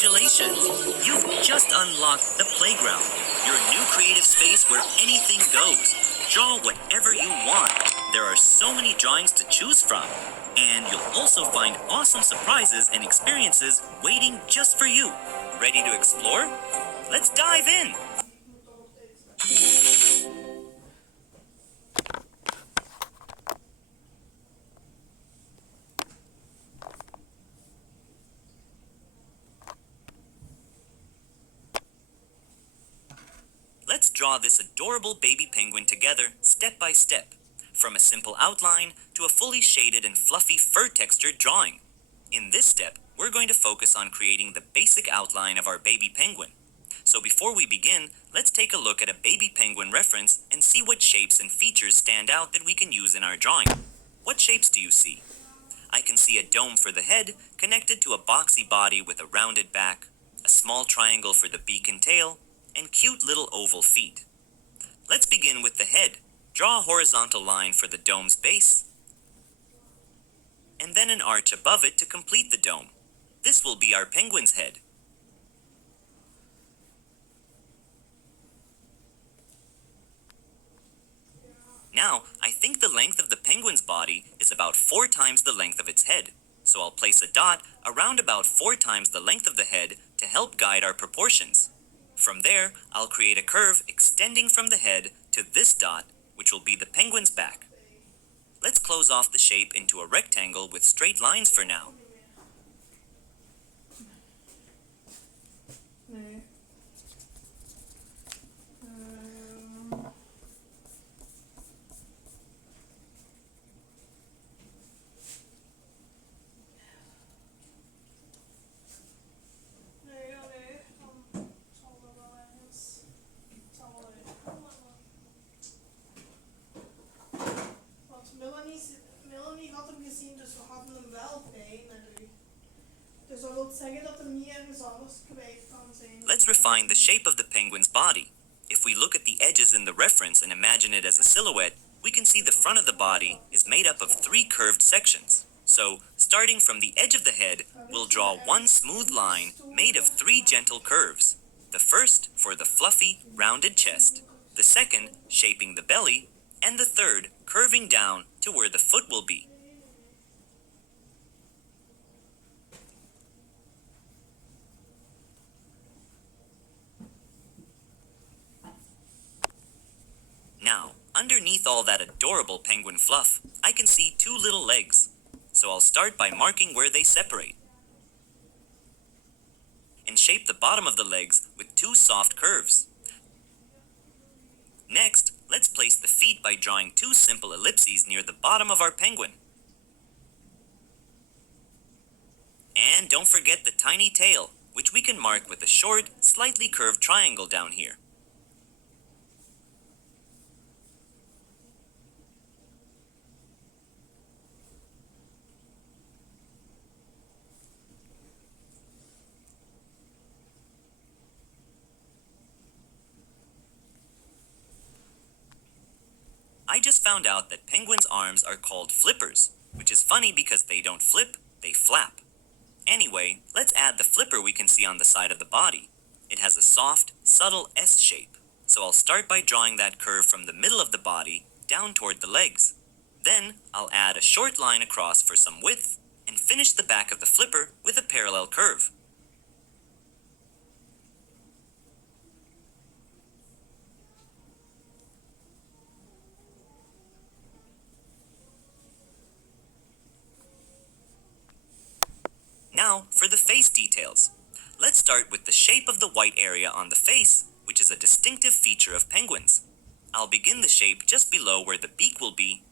Congratulations! You've just unlocked the playground, your new creative space where anything goes. Draw whatever you want. There are so many drawings to choose from. And you'll also find awesome surprises and experiences waiting just for you. Ready to explore? Let's dive in! Let's draw this adorable baby penguin together, step by step, from a simple outline to a fully shaded and fluffy fur-textured drawing. In this step, we're going to focus on creating the basic outline of our baby penguin. So before we begin, let's take a look at a baby penguin reference and see what shapes and features stand out that we can use in our drawing. What shapes do you see? I can see a dome for the head, connected to a boxy body with a rounded back, a small triangle for the beak and tail, and cute little oval feet. Let's begin with the head. Draw a horizontal line for the dome's base, and then an arch above it to complete the dome. This will be our penguin's head. Now, I think the length of the penguin's body is about 4 times the length of its head, so I'll place a dot around about 4 times the length of the head to help guide our proportions. From there, I'll create a curve extending from the head to this dot, which will be the penguin's back. Let's close off the shape into a rectangle with straight lines for now. Melanie had hem gezien, dus we hadden hem wel bij naar u. Dus dat wil zeggen dat hem niet ergens anders kwijt kan zijn. Let's refine the shape of the penguin's body. If we look at the edges in the reference and imagine it as a silhouette, we can see the front of the body is made up of 3 curved sections. So, starting from the edge of the head, we'll draw one smooth line made of 3 gentle curves. The first for the fluffy, rounded chest, the second shaping the belly, and the third curving down to where the foot will be. Now, underneath all that adorable penguin fluff, I can see 2 little legs. So I'll start by marking where they separate, and shape the bottom of the legs with 2 soft curves. Next, let's place the feet by drawing 2 simple ellipses near the bottom of our penguin. And don't forget the tiny tail, which we can mark with a short, slightly curved triangle down here. I just found out that penguins' arms are called flippers, which is funny because they don't flip, they flap. Anyway, let's add the flipper we can see on the side of the body. It has a soft, subtle S shape, so I'll start by drawing that curve from the middle of the body down toward the legs. Then, I'll add a short line across for some width, and finish the back of the flipper with a parallel curve. Now, for the face details. Let's start with the shape of the white area on the face, which is a distinctive feature of penguins. I'll begin the shape just below where the beak will be,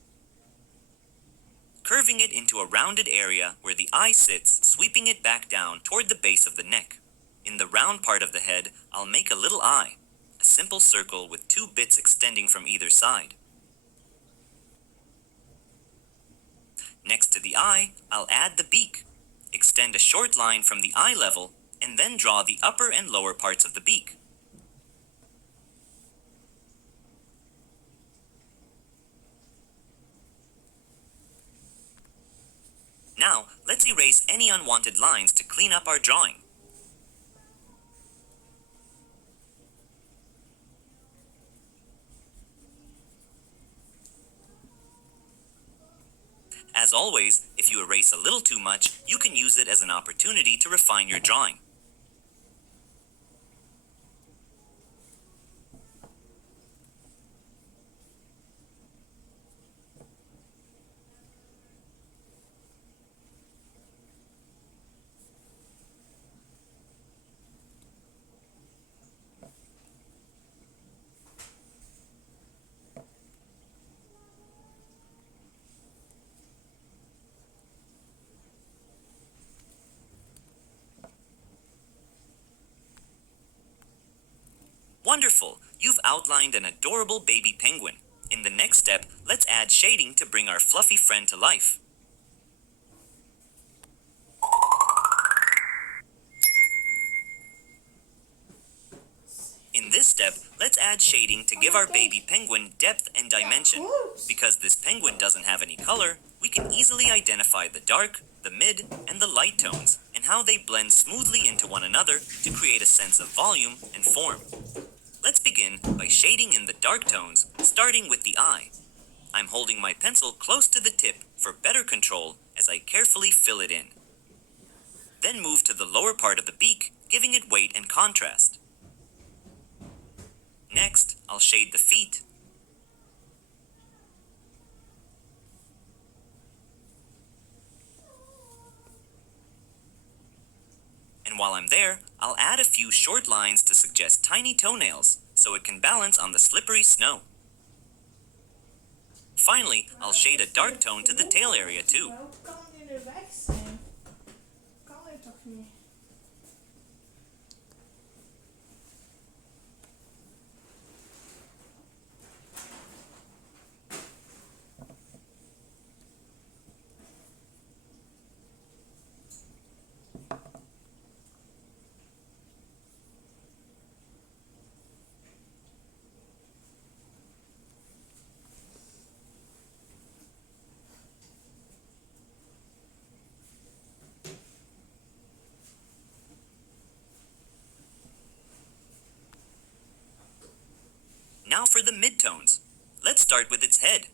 curving it into a rounded area where the eye sits, sweeping it back down toward the base of the neck. In the round part of the head, I'll make a little eye, a simple circle with 2 bits extending from either side. Next to the eye, I'll add the beak. Extend a short line from the eye level, and then draw the upper and lower parts of the beak. Now, let's erase any unwanted lines to clean up our drawing. As always, if you erase a little too much, you can use it as an opportunity to refine your drawing. Wonderful! You've outlined an adorable baby penguin. In the next step, let's add shading to bring our fluffy friend to life. In this step, let's add shading to give our baby penguin depth and dimension. Because this penguin doesn't have any color, we can easily identify the dark, the mid, and the light tones, and how they blend smoothly into one another to create a sense of volume and form. Let's begin by shading in the dark tones, starting with the eye. I'm holding my pencil close to the tip for better control as I carefully fill it in. Then move to the lower part of the beak, giving it weight and contrast. Next, I'll shade the feet. And while I'm there, I'll add a few short lines to suggest tiny toenails, so it can balance on the slippery snow. Finally, I'll shade a dark tone to the tail area too. Now for the midtones. Let's start with its head.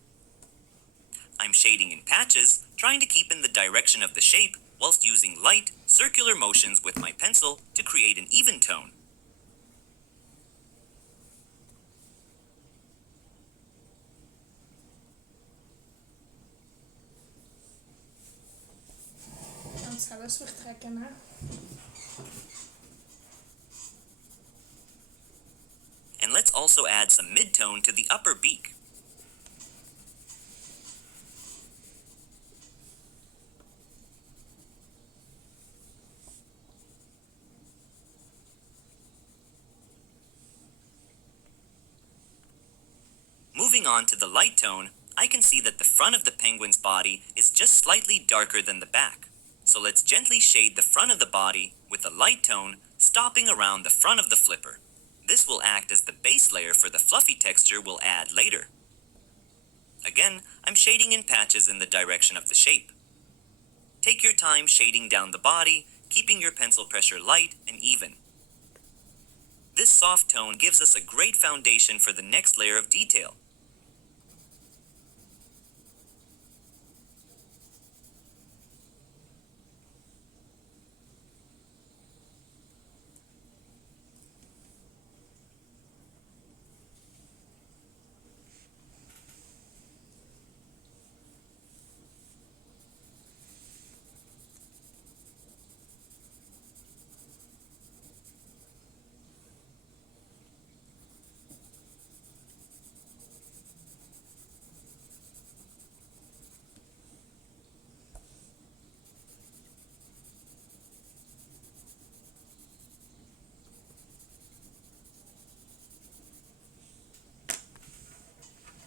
I'm shading in patches, trying to keep in the direction of the shape whilst using light, circular motions with my pencil to create an even tone. Anders gaat dus vertrekken, hè? And let's also add some midtone to the upper beak. Moving on to the light tone, I can see that the front of the penguin's body is just slightly darker than the back. So let's gently shade the front of the body with a light tone, stopping around the front of the flipper. This will act as the base layer for the fluffy texture we'll add later. Again, I'm shading in patches in the direction of the shape. Take your time shading down the body, keeping your pencil pressure light and even. This soft tone gives us a great foundation for the next layer of detail.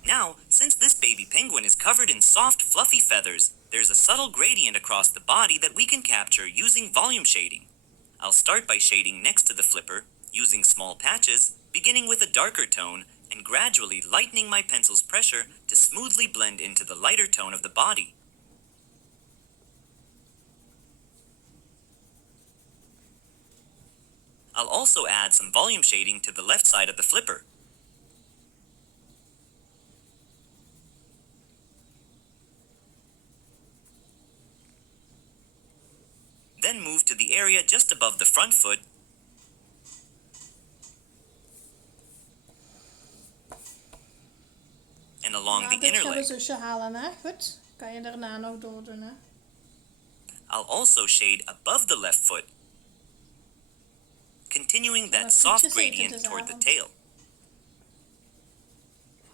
Now, since this baby penguin is covered in soft, fluffy feathers, there's a subtle gradient across the body that we can capture using volume shading. I'll start by shading next to the flipper, using small patches, beginning with a darker tone, and gradually lightening my pencil's pressure to smoothly blend into the lighter tone of the body. I'll also add some volume shading to the left side of the flipper. Then move to the area just above the front foot and along Ja, the dit inner gaan we leg. zusje halen, hè? Goed. Kan je daarna nog doordoen, hè? I'll also shade above the left foot, continuing that dat soft frietjes eten gradient toward the vanavond. tail.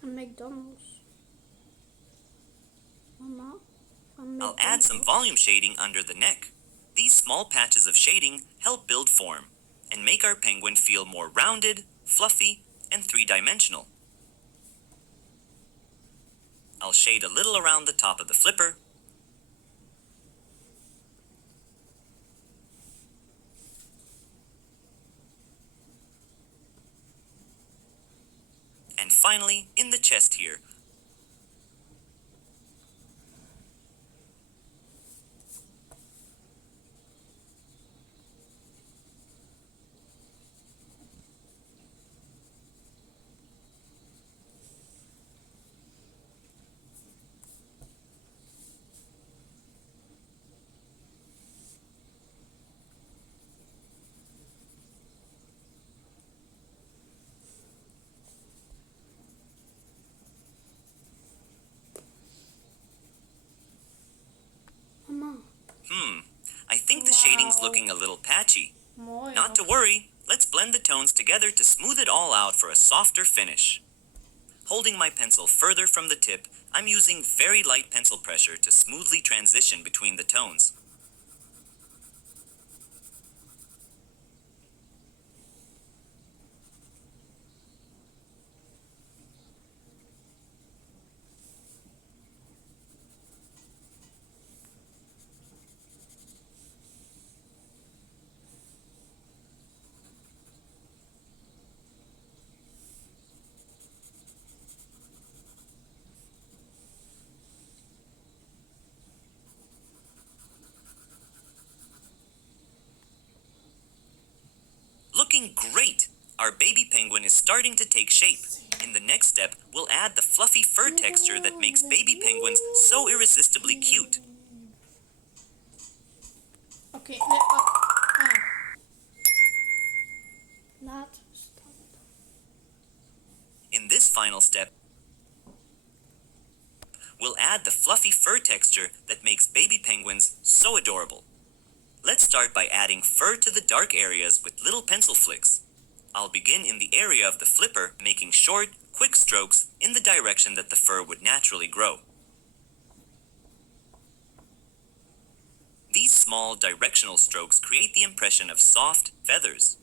Van McDonald's. Mama, van I'll McDonald's. add some volume shading under the neck. These small patches of shading help build form and make our penguin feel more rounded, fluffy, and three-dimensional. I'll shade a little around the top of the flipper, and finally, in the chest here, Mama. I think the shading's looking a little patchy. Mooi. Not to worry, let's blend the tones together to smooth it all out for a softer finish. Holding my pencil further from the tip, I'm using very light pencil pressure to smoothly transition between the tones. Looking great! Our baby penguin is starting to take shape. In the next step, we'll add the fluffy fur texture that makes baby penguins so irresistibly cute. Oké, nee, ah. Laat staan. In this final step, we'll add the fluffy fur texture that makes baby penguins so adorable. Let's start by adding fur to the dark areas with little pencil flicks. I'll begin in the area of the flipper, making short, quick strokes in the direction that the fur would naturally grow. These small directional strokes create the impression of soft feathers.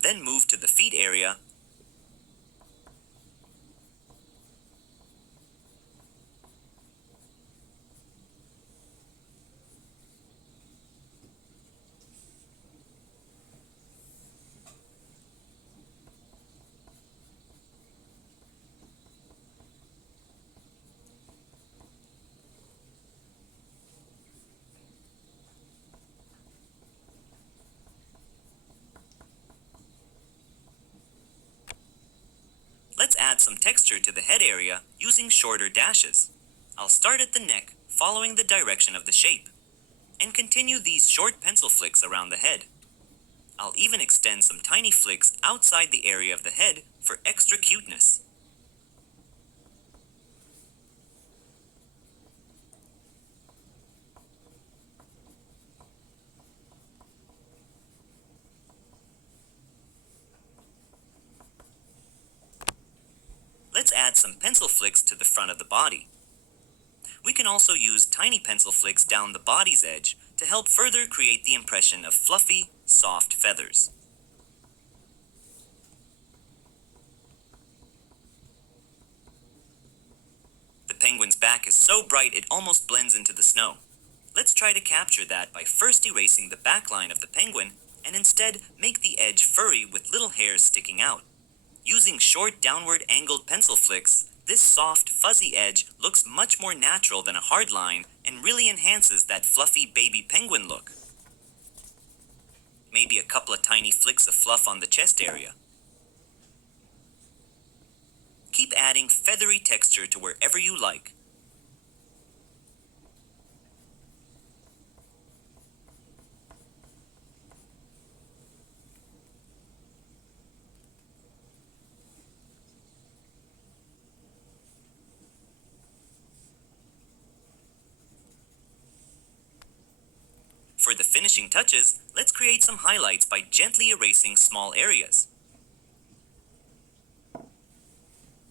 Then move to the feet area Let's add some texture to the head area using shorter dashes. I'll start at the neck, following the direction of the shape, and continue these short pencil flicks around the head. I'll even extend some tiny flicks outside the area of the head for extra cuteness. Let's add some pencil flicks to the front of the body. We can also use tiny pencil flicks down the body's edge to help further create the impression of fluffy, soft feathers. The penguin's back is so bright it almost blends into the snow. Let's try to capture that by first erasing the back line of the penguin and instead make the edge furry with little hairs sticking out. Using short downward angled pencil flicks, this soft, fuzzy edge looks much more natural than a hard line and really enhances that fluffy baby penguin look. maybe a couple of tiny flicks of fluff on the chest area. Keep adding feathery texture to wherever you like. For the finishing touches, let's create some highlights by gently erasing small areas.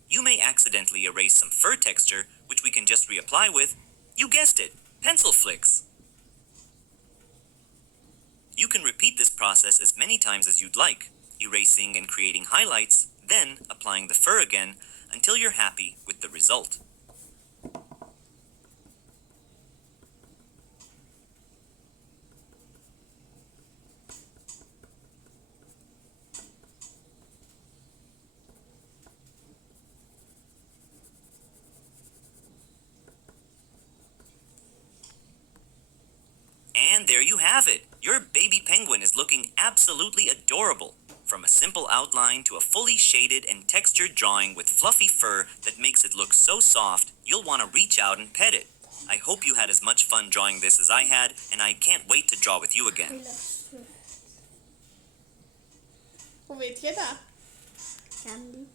You may accidentally erase some fur texture, which we can just reapply with, you guessed it, pencil flicks. You can repeat this process as many times as you'd like, erasing and creating highlights, then applying the fur again until you're happy with the result. And there you have it! Your baby penguin is looking absolutely adorable. From a simple outline to a fully shaded and textured drawing with fluffy fur that makes it look so soft, you'll want to reach out and pet it. I hope you had as much fun drawing this as I had, and I can't wait to draw with you again. Hoe weet je dat? Candy.